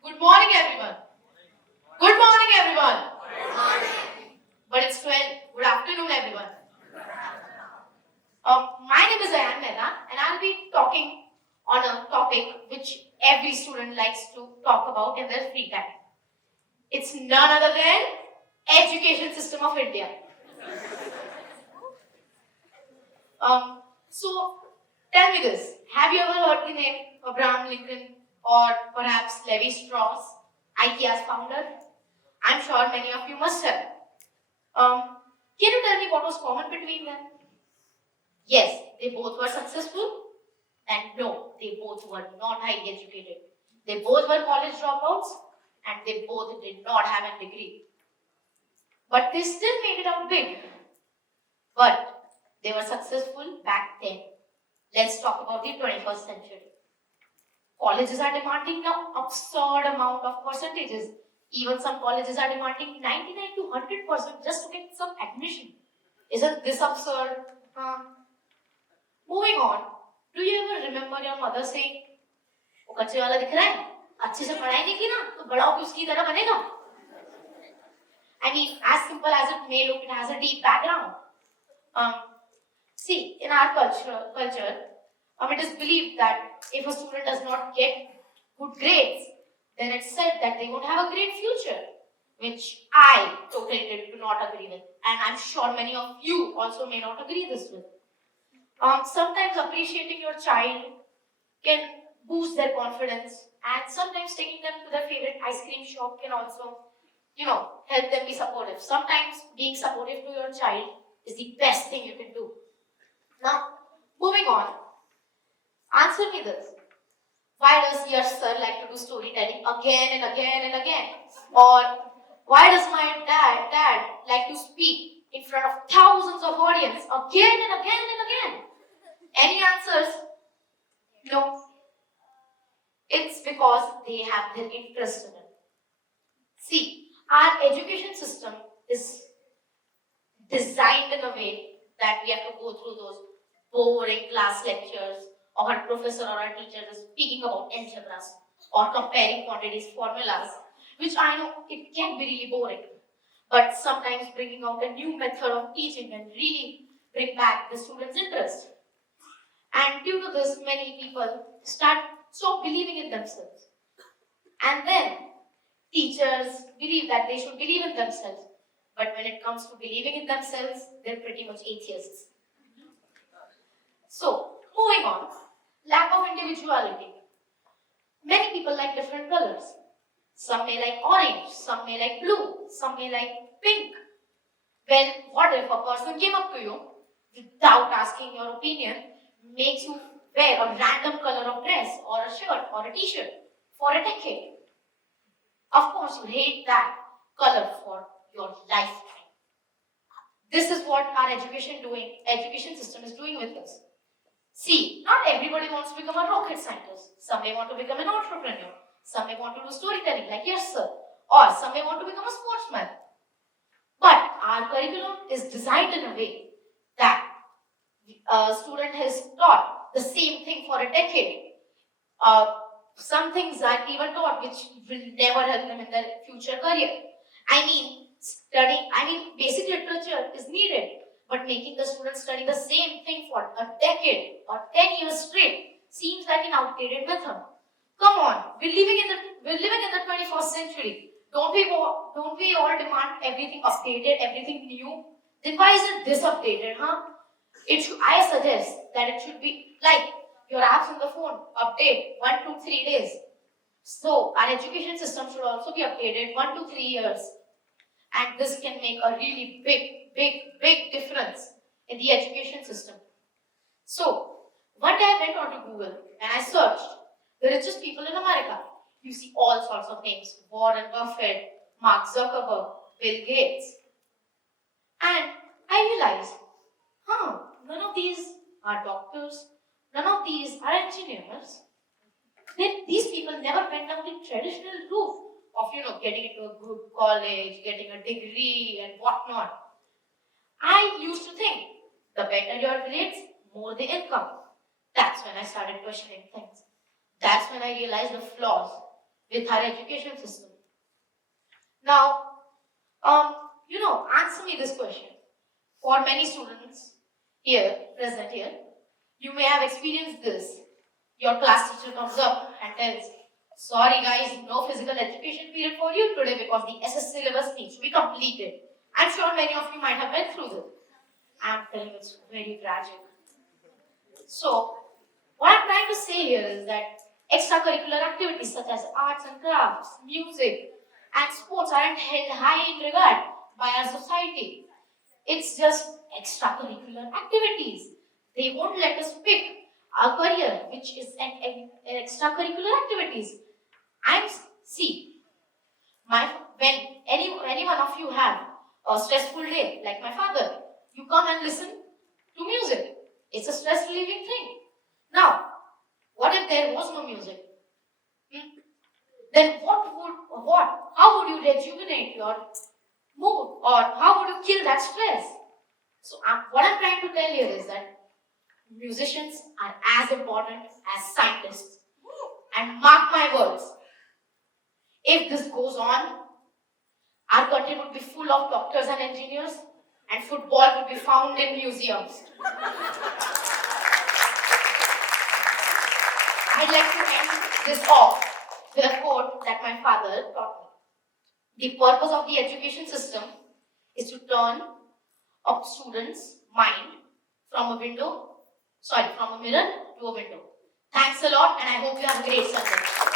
Good morning, everyone. Good morning, everyone. But it's 12. Good afternoon, everyone. My name is Ayaan and I'll be talking on a topic which every student likes to talk about in their free time. It's none other than education system of India. So tell me this: have you ever heard the name Abraham Lincoln or perhaps Levi Strauss, IKEA's founder? I'm sure many of you must have. Can you tell me what was common between them? Yes, they both were successful, and no, they both were not highly educated. They both were college dropouts, and they both did not have a degree. But they still made it out big. But they were successful back then. Let's talk about the 21st century. Colleges are demanding now absurd amount of percentages. Even some colleges are demanding 99 to 100% just to get some admission. Isn't this absurd? Moving on, do you ever remember your mother saying, "वो कच्चे वाला दिख रहा है, अच्छे से पढ़ाई नहीं की ना, तो बड़ा होकर उसकी तरह बनेगा." I mean, as simple as it may look, it has a deep background. See, in our culture, it is believed that if a student does not get good grades, then it's said that they won't have a great future, which I totally do not agree with, and I'm sure many of you also may not agree this with. Sometimes appreciating your child can boost their confidence, and sometimes taking them to their favorite ice cream shop can also, help them be supportive. Sometimes being supportive to your child is the best thing you can do. Now, moving on, answer me this. Why does your sir like to do storytelling again and again and again? Or why does my dad like to speak in front of thousands of audience again and again and again? Any answers? No. It's because they have their interest in it. See, our education system is designed in a way that we have to go through those boring class lectures, or a professor or a teacher is speaking about algebras or comparing quantities formulas, which I know it can be really boring. But sometimes bringing out a new method of teaching and really bring back the students' interest. And due to this, many people stop believing in themselves. And then teachers believe that they should believe in themselves. But when it comes to believing in themselves, they're pretty much atheists. So, moving on, lack of individuality. Many people like different colors. Some may like orange, some may like blue, some may like pink. Well, what if a person came up to you without asking your opinion, makes you wear a random color of dress or a shirt or a t-shirt for a decade? Of course, you hate that color for your lifetime. This is what our education system is doing with us. See, not everybody wants to become a rocket scientist. Some may want to become an entrepreneur. Some may want to do storytelling like yes sir. Or some may want to become a sportsman. But our curriculum is designed in a way that a student has taught the same thing for a decade. Some things are even taught which will never help them in their future career. Basic literature is needed, but making the students study the same thing for a decade or 10 years straight seems like an outdated method. Come on, we're living in the 21st century. Don't we all demand everything updated, everything new? Then why is it this updated, huh? I suggest that it should be like your apps on the phone, update 1 to 3 days. So our education system should also be updated 1 to 3 years. And this can make a really big difference in the education system. So, one day I went onto Google and I searched the richest people in America. You see all sorts of names: Warren Buffett, Mark Zuckerberg, Bill Gates. And I realized, none of these are doctors, none of these are engineers. These people never went down the traditional route of getting into a good college, getting a degree and whatnot. I used to think the better your grades, more the income. That's when I started questioning things. That's when I realized the flaws. with our education system. Now, answer me this question. For many students present here, you may have experienced this. Your class teacher comes up and tells, sorry guys, no physical education period for you today because the SS syllabus needs to be completed. I'm sure many of you might have been through this. I'm telling you, it's very tragic. So, what I'm trying to say here is that extracurricular activities such as arts and crafts, music, and sports aren't held high in regard by our society. It's just extracurricular activities. They won't let us pick our career, which is an extracurricular activities. And see, when any one of you have a stressful day, like my father, you come and listen to music. It's a stress relieving thing. Now, what if there was no music? Then how would you rejuvenate your mood, or how would you kill that stress? So what I'm trying to tell here is that musicians are as important as scientists. And mark my words, if this goes on, our country would be full of doctors and engineers, and football would be found in museums. I'd like to end this off with a quote that my father taught me. The purpose of the education system is to turn a student's mind from a mirror to a window. Thanks a lot, and I hope you have a great Sunday.